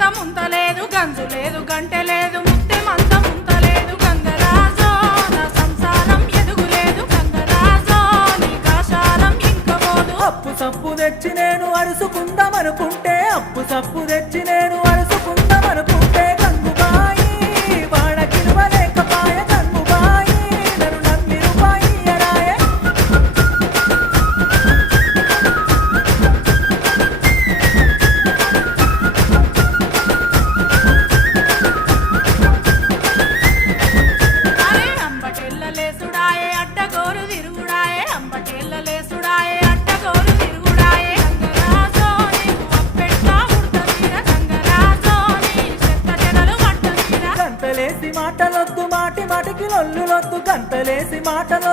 మంత ముంతలేదు గంజు లేదు గంటె లేదు ముత్తె మంత ముంతలేదు గంగరాజో నా సంసారం ఎదుగులేదు గంగరాజో నీ కాశాలం ఇంకపోదు అప్పు సప్పు తెచ్చి నేను అరుసుకుందామనుకుంటే అప్పు సప్పు తెచ్చి నేను అరుసుకుందామనుకుంటే గంగుబాయి వాడ కిలువలేకపాయ గంగుబాయి నన్ను నమ్మి రూపాయి ఎరాయే అరే అంబటెల్లలేసుడాయే అడ్డగోరు తిరుగుడాయే అంబటెల్లలేసుడాయే అడ్డగోరు తిరుగుడాయే గంగరాజో నీకు అప్పెట్టా ఉడతీర గంగరాజో నీ చెత్త చెడలు పట్టతీర గంతలేసి మాటలొద్దు మాటి మాటికి లొల్లులొద్దు గంతలేసి మాటలొద్దు